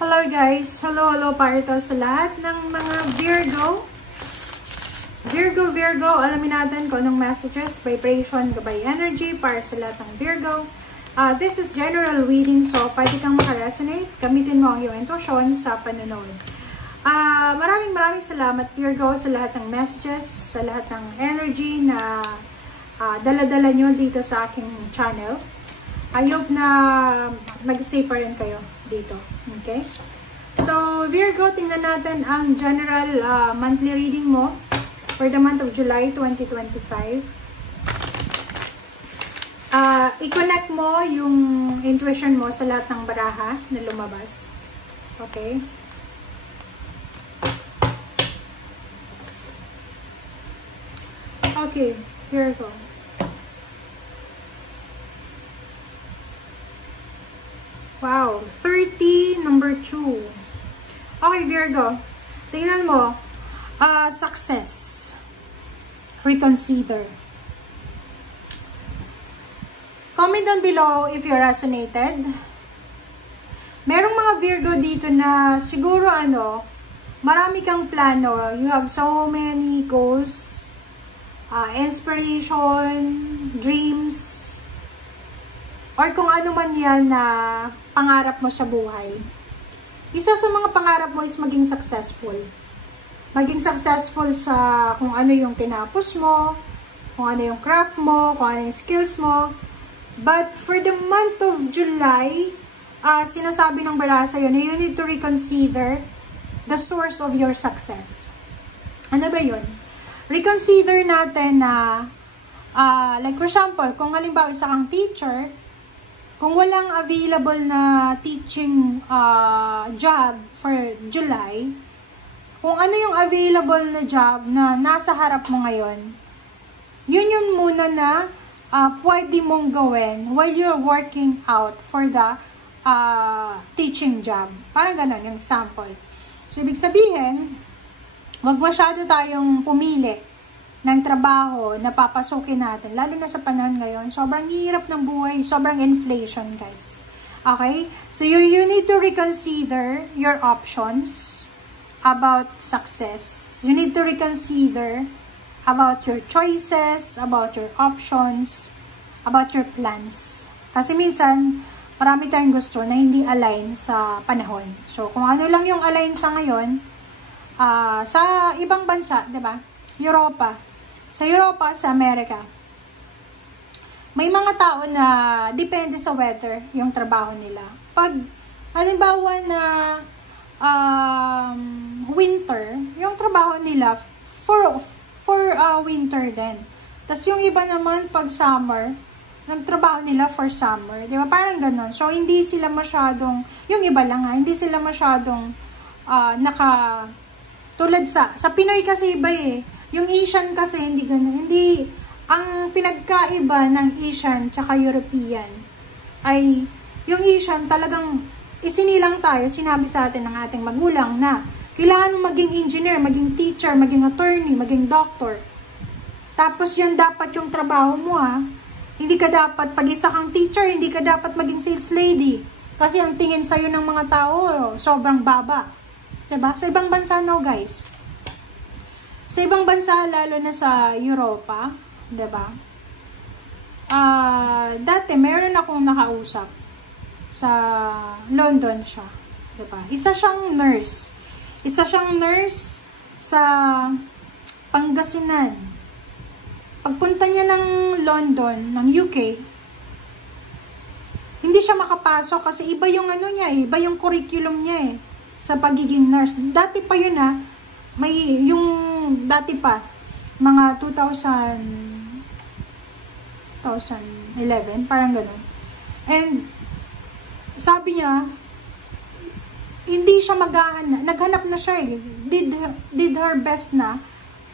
Hello guys! Hello para ito sa lahat ng mga Virgo. Virgo, alamin natin kung anong messages, vibration, gabay energy para sa lahat ng Virgo. This is general reading, so pwede kang makaresonate. Gamitin mo ang iyong intuition sa panonood. Maraming salamat Virgo sa lahat ng messages, sa lahat ng energy na dala-dala nyo dito sa aking channel. I hope na nag-stay pa rin kayo dito. Okay? So, Virgo, tingnan natin ang general monthly reading mo for the month of July 2025. I-connect mo yung intuition mo sa lahat ng baraha na lumabas. Okay? Okay, Virgo. Wow, 30, number 2. Okay, Virgo. Tingnan mo. Success. Reconsider. Comment down below if you resonated. Merong mga Virgo dito na siguro marami kang plano. You have so many goals, inspiration, dreams, or kung ano man yan na pangarap mo sa buhay. Isa sa mga pangarap mo is maging successful. Maging successful sa kung ano yung tinapos mo, kung ano yung craft mo, kung ano yung skills mo. But for the month of July, sinasabi ng baraha sa'yo na you need to reconsider the source of your success. Ano ba yun? Reconsider natin na, like for example, kung halimbawa isa kang teacher, kung walang available na teaching job for July, kung ano yung available na job na nasa harap mo ngayon, yun yung muna na pwede mong gawin while you're working out for the teaching job. Parang ganun yung example. So, ibig sabihin, wag masyado tayong pumili ng trabaho na papasukin natin, lalo na sa panahon ngayon, sobrang hirap ng buhay, sobrang inflation, guys. Okay? So, you need to reconsider your options about success. You need to reconsider about your choices, about your options, about your plans. Kasi minsan, marami tayong gusto na hindi align sa panahon. So, kung ano lang yung align sa ngayon, sa ibang bansa, diba? Europa. Sa Europa, sa Amerika, may mga tao na depende sa weather yung trabaho nila. Pag, halimbawa na winter, yung trabaho nila for winter din. Tapos yung iba naman, pag summer, nagtrabaho nila for summer. Di ba? Parang ganun. So, hindi sila masyadong, yung iba lang hindi sila masyadong tulad sa Pinoy kasi iba eh. Yung Asian kasi hindi ganun. Hindi, ang pinagkaiba ng Asian tsaka European ay yung Asian talagang isinilang tayo, sinabi sa atin ng ating magulang na kailangan maging engineer, maging teacher, maging attorney, maging doctor. Tapos yun dapat yung trabaho mo Hindi ka dapat, pag isa kang teacher, hindi ka dapat maging sales lady. Kasi ang tingin sa'yo ng mga tao, sobrang baba. Diba? Sa ibang bansa guys. Sa ibang bansa, lalo na sa Europa, diba? Dati, meron akong nakausap sa London siya. Diba? Isa siyang nurse. Isa siyang nurse sa Pangasinan. Pagpunta niya ng London, ng UK, hindi siya makapasok kasi iba yung iba yung curriculum niya sa pagiging nurse. Dati pa yun may yung dati pa, mga 2011, parang ganun. And, sabi niya, hindi siya naghanap na siya did her best na,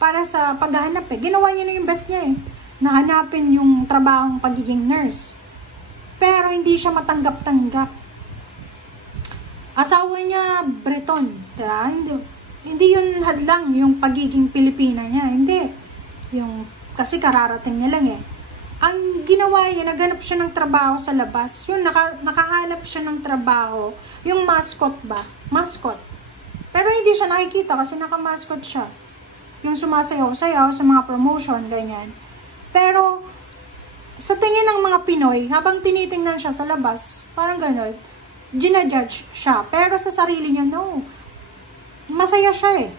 para sa paghahanap Ginawa niya na yung best niya nahanapin yung trabahong pagiging nurse. Pero, hindi siya matanggap-tanggap. Asawa niya, Breton, diba? Hindi yun hadlang yung pagiging Pilipina niya. Hindi. Kasi kararating niya lang ang ginawa niya, naghanap siya ng trabaho sa labas. Yun, nakahanap siya ng trabaho. Yung mascot ba? Mascot. Pero hindi siya nakikita kasi naka-mascot siya. Yung sumasayaw-sayaw sa mga promotion, ganyan. Pero, sa tingin ng mga Pinoy, habang tinitingnan siya sa labas, parang gano'n, ginajudge siya. Pero sa sarili niya, no. Masaya siya eh.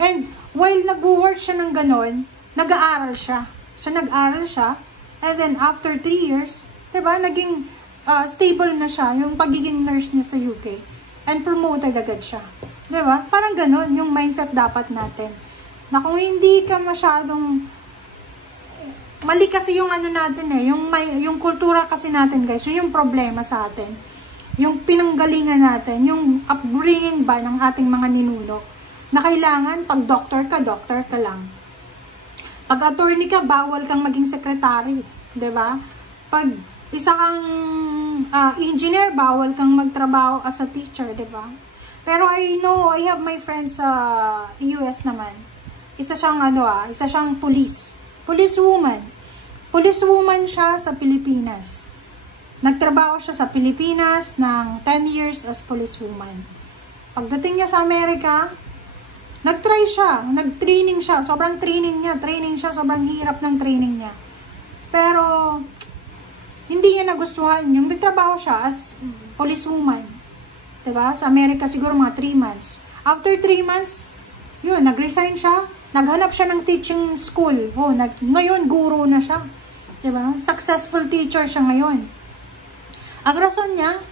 And, while nag-work siya ng gano'n, nag-aaral siya. So, nag-aaral siya. And then, after 3 years, diba, naging stable na siya, yung pagiging nurse niya sa UK. And promoted agad siya. Diba? Parang ganon, yung mindset dapat natin. Na kung hindi ka masyadong, mali kasi yung ano natin eh, yung kultura kasi natin guys, yun yung problema sa atin. Yung pinanggalingan natin, yung upbringing ba ng ating mga ninuno, na kailangan, pag doctor ka lang. Pag attorney ka, bawal kang maging secretary, 'di ba? Pag isa kang engineer, bawal kang magtrabaho as a teacher, 'di ba? Pero I have my friends sa US naman. Isa siyang policewoman. Policewoman siya sa Pilipinas. Nagtrabaho siya sa Pilipinas ng 10 years as policewoman. Pagdating niya sa Amerika, nag-try siya, nag-training siya, sobrang training siya, sobrang hirap ng training niya. Pero, hindi niya nagustuhan yung nagtrabaho siya as policewoman. Diba? Sa Amerika siguro mga 3 months. After 3 months, yun, nag-resign siya, naghanap siya ng teaching school. Ngayon, guro na siya. Diba? Successful teacher siya ngayon. Ang rason niya,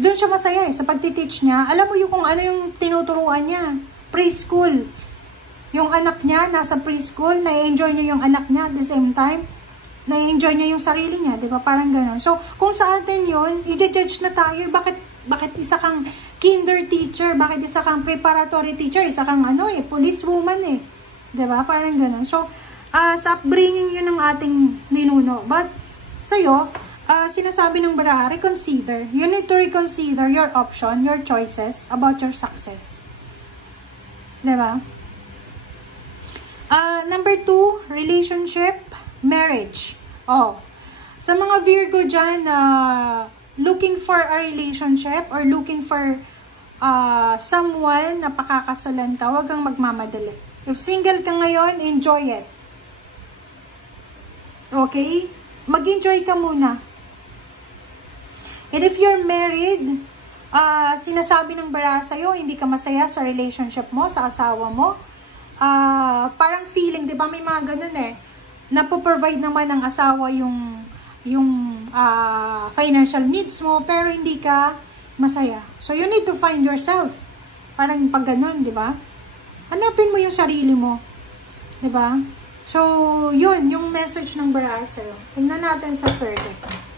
doon siya masaya sa pagtiteach niya. Alam mo yung kung ano yung tinuturuan niya. Preschool. Yung anak niya, nasa preschool, na-enjoy niya yung anak niya at the same time, na-enjoy niya yung sarili niya, di ba? Parang gano'n. So, kung sa atin yun, i-judge na tayo, bakit isa kang kinder teacher, bakit isa kang preparatory teacher, isa kang policewoman di ba? Parang gano'n. So, sa upbringing yun ng ating ninuno. But, sa'yo, sinasabi ng Baraha, reconsider. You need to reconsider your option, your choices about your success. Diba? Number 2, relationship, marriage. Sa mga Virgo dyan, looking for a relationship or looking for someone na pakakasalan ka, huwag kang magmamadali. If single ka ngayon, enjoy it. Okay? Mag-enjoy ka muna. And if you're married, sinasabi ng Baraha sa'yo, hindi ka masaya sa relationship mo, sa asawa mo. Parang feeling, di ba may mga ganun napoprovide naman ng asawa yung financial needs mo, pero hindi ka masaya. So, you need to find yourself. Parang pag ganun, di ba? Hanapin mo yung sarili mo. Di ba? So, yun, yung message ng Baraha sa'yo. Tingnan natin sa third deck.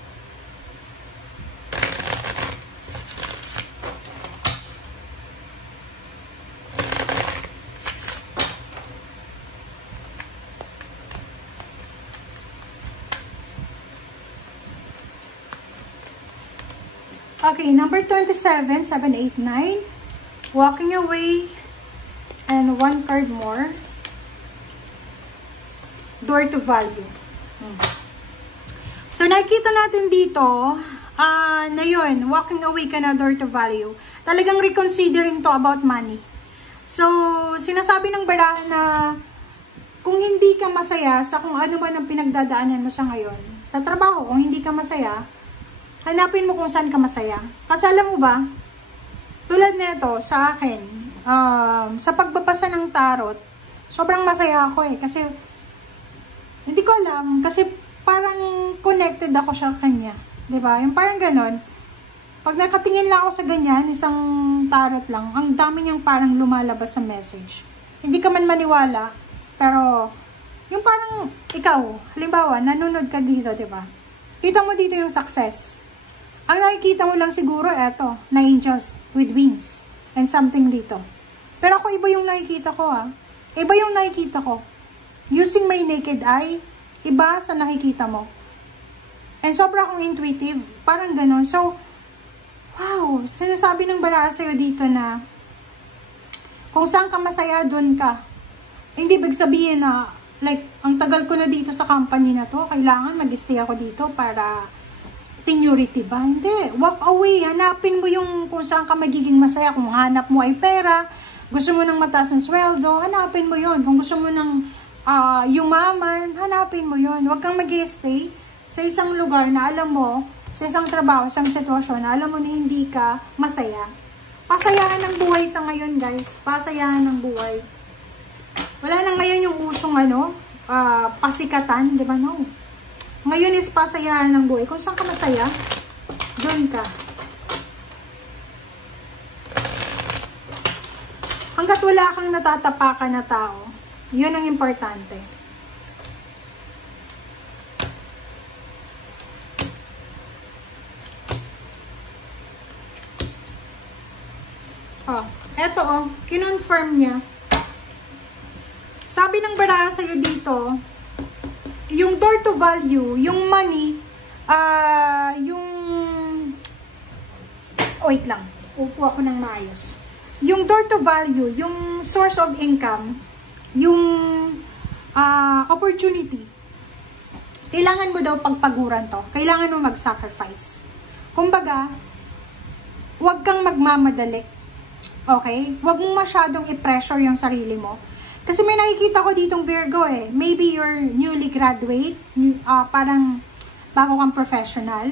Okay, number 27, 7, 8, 9. Walking away. And one card more. Door to value. So, nakikita natin dito, na yun, walking away ka na, door to value. Talagang reconsidering to about money. So, sinasabi ng Baraha na kung hindi ka masaya sa kung ano man ang pinagdadaanan mo sa ngayon, sa trabaho, kung hindi ka masaya, hanapin mo kung saan ka masaya. Kasi alam mo ba, tulad nito sa akin, sa pagbabasa ng tarot, sobrang masaya ako kasi hindi ko alam, kasi parang connected ako sa kanya. Diba? Yung parang ganon, pag nakatingin lang ako sa ganyan, isang tarot lang, ang dami niyang parang lumalabas sa message. Hindi ka man maniwala, pero yung parang ikaw, halimbawa, nanonood ka dito, diba? Kita mo dito yung success. Ang nakikita mo lang siguro, eto, na angels with wings and something dito. Pero ako, iba yung nakikita ko, Iba yung nakikita ko. Using my naked eye, iba sa nakikita mo. And sobra akong intuitive. Parang ganon. So, wow, sinasabi ng Baraha sa'yo dito na kung saan ka masaya, dun ka. Hindi ibig sabihin na Like, ang tagal ko na dito sa company na to, kailangan mag-stay ako dito para seniority ba? Hindi. Walk away. Hanapin mo yung kung saan ka magiging masaya. Kung hanap mo ay pera, gusto mo ng mataas ng sweldo, hanapin mo yon. Kung gusto mo ng yumaman, hanapin mo yon. Huwag kang mag-stay sa isang lugar na alam mo, sa isang trabaho, sa isang sitwasyon na alam mo na hindi ka masaya. Pasayahan ng buhay sa ngayon, guys. Pasayahan ng buhay. Wala lang ngayon yung usong pasikatan, di ba? No. Ngayon is pasayahan ng buhay. Kung saan ka masaya, doon ka. Hanggat wala kang natatapakan na tao, yun ang importante. Eto kinonfirm niya. Sabi ng baraha sa'yo dito, yung door to value, yung money, wait lang, upo ako ng maayos. Yung door to value, yung source of income, yung opportunity, kailangan mo daw pagpaguran to. Kailangan mo mag-sacrifice. Kumbaga, huwag kang magmamadali. Okay? Huwag mong masyadong i-pressure yung sarili mo. Kasi may nakikita ko ditong Virgo Maybe you're newly graduate, parang bago kang professional,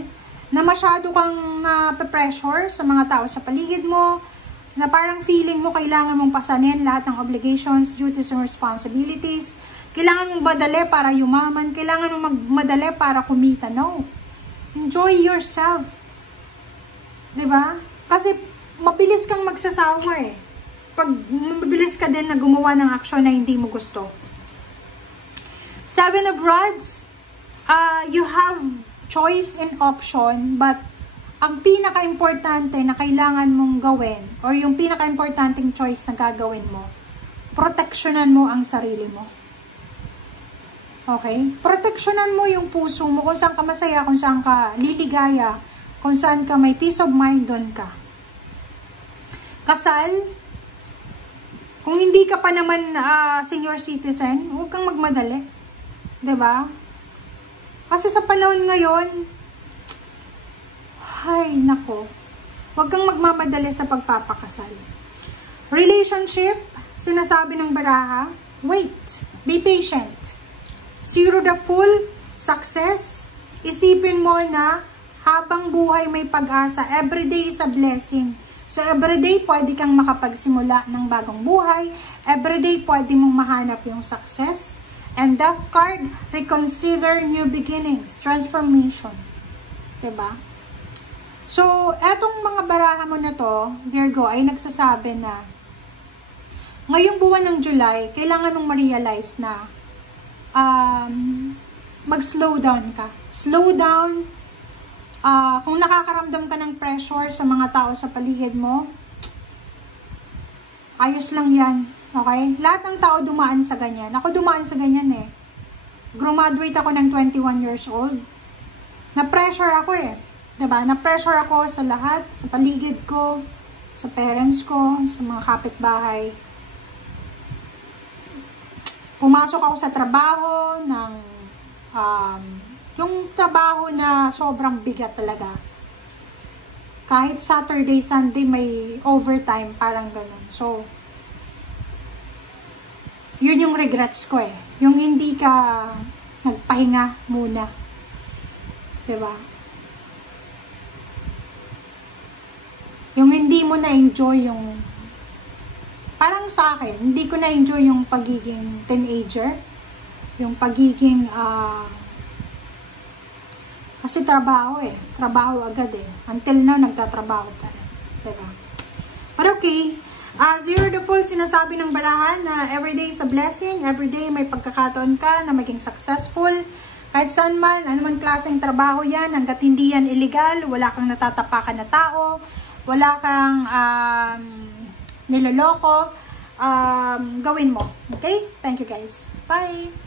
na masyado kang na-pressure sa mga tao sa paligid mo, na parang feeling mo kailangan mong pasanin lahat ng obligations, duties, and responsibilities. Kailangan mong madali para yumaman, kailangan mong madali para kumita. No. Enjoy yourself. Diba? Kasi mabilis kang magsasawa pag mabilis ka din na gumawa ng aksyon na hindi mo gusto. Seven of Rods, you have choice and option, but ang pinaka-importante na kailangan mong gawin, or yung pinaka-importanting choice na gagawin mo, proteksyonan mo ang sarili mo. Okay? Proteksyonan mo yung puso mo, kung saan ka masaya, kung saan ka liligaya, kung saan ka may peace of mind, doon ka. Kasal, kung hindi ka pa naman senior citizen, huwag kang magmadali. 'Di ba? Kasi sa panahon ngayon, ay nako, huwag kang magmamadali sa pagpapakasal. Relationship, sinasabi ng baraha, wait, be patient. Zero the full success. Isipin mo na habang buhay may pag-asa, everyday is a blessing. So, everyday, pwede kang makapagsimula ng bagong buhay. Everyday, pwede mong mahanap yung success. And Death card, reconsider new beginnings, transformation. Diba? So, etong mga baraha mo na to, Virgo, ay nagsasabi na ngayong buwan ng July, kailangan mong ma-realize na mag-slow down ka. Slow down. Kung nakakaramdam ka ng pressure sa mga tao sa paligid mo, ayos lang yan. Okay? Lahat ng tao dumaan sa ganyan. Ako dumaan sa ganyan Graduate ako ng 21 years old. Na-pressure ako Diba? Na-pressure ako sa lahat, sa paligid ko, sa parents ko, sa mga kapitbahay. Pumasok ako sa trabaho ng yung trabaho na sobrang bigat talaga. Kahit Saturday, Sunday, may overtime, parang ganun. So, yun yung regrets ko Yung hindi ka nagpahinga muna. Diba? Yung hindi mo na-enjoy yung, parang sa akin, hindi ko na-enjoy yung pagiging teenager. Yung pagiging, kasi trabaho trabaho agad Until now, nagtatrabaho pa rin. Diba? But okay, Zero the Full, sinasabi ng barahan na everyday is a blessing, everyday may pagkakataon ka na maging successful. Kahit saan man, anuman klaseng trabaho yan, hanggat hindi yan illegal, wala kang natatapakan na tao, wala kang niloloko, gawin mo. Okay? Thank you guys. Bye!